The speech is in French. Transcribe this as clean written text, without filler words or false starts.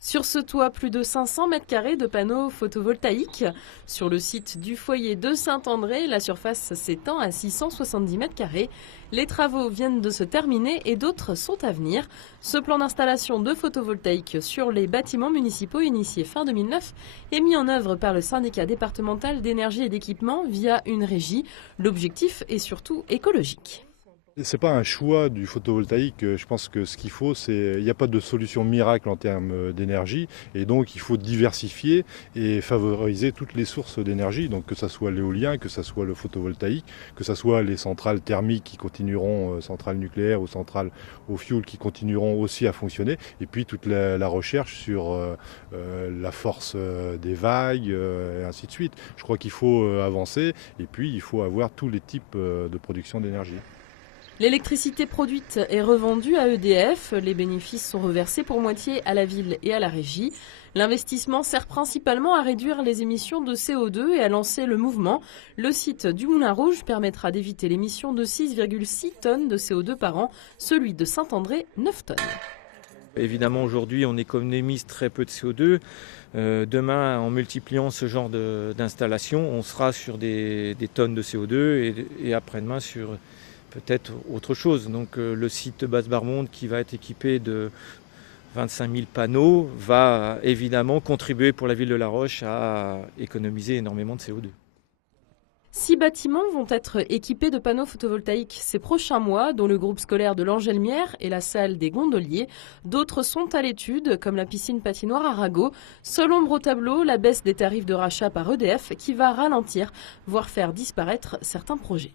Sur ce toit, plus de 500 mètres carrés de panneaux photovoltaïques. Sur le site du foyer de Saint-André, la surface s'étend à 670 mètres carrés. Les travaux viennent de se terminer et d'autres sont à venir. Ce plan d'installation de photovoltaïque sur les bâtiments municipaux initié fin 2009 est mis en œuvre par le syndicat départemental d'énergie et d'équipement via une régie. L'objectif est surtout écologique. C'est pas un choix du photovoltaïque. Je pense que ce qu'il faut, il n'y a pas de solution miracle en termes d'énergie, et donc il faut diversifier et favoriser toutes les sources d'énergie. Donc que ça soit l'éolien, que ça soit le photovoltaïque, que ça soit les centrales thermiques qui continueront, centrales nucléaires ou centrales au fioul qui continueront aussi à fonctionner, et puis toute la recherche sur la force des vagues, et ainsi de suite. Je crois qu'il faut avancer, et puis il faut avoir tous les types de production d'énergie. L'électricité produite est revendue à EDF. Les bénéfices sont reversés pour moitié à la ville et à la régie. L'investissement sert principalement à réduire les émissions de CO2 et à lancer le mouvement. Le site du Moulin Rouge permettra d'éviter l'émission de 6,6 tonnes de CO2 par an, celui de Saint-André 9 tonnes. Évidemment, aujourd'hui, on économise très peu de CO2. Demain, en multipliant ce genre d'installation, on sera sur des tonnes de CO2 et après-demain sur peut-être autre chose. Donc le site de Basse-Barmonde qui va être équipé de 25 000 panneaux va évidemment contribuer pour la ville de La Roche à économiser énormément de CO2. 6 bâtiments vont être équipés de panneaux photovoltaïques ces prochains mois, dont le groupe scolaire de l'Angelmière et la salle des Gondoliers. D'autres sont à l'étude, comme la piscine patinoire à Rago. Seule ombre au tableau, la baisse des tarifs de rachat par EDF qui va ralentir, voire faire disparaître certains projets.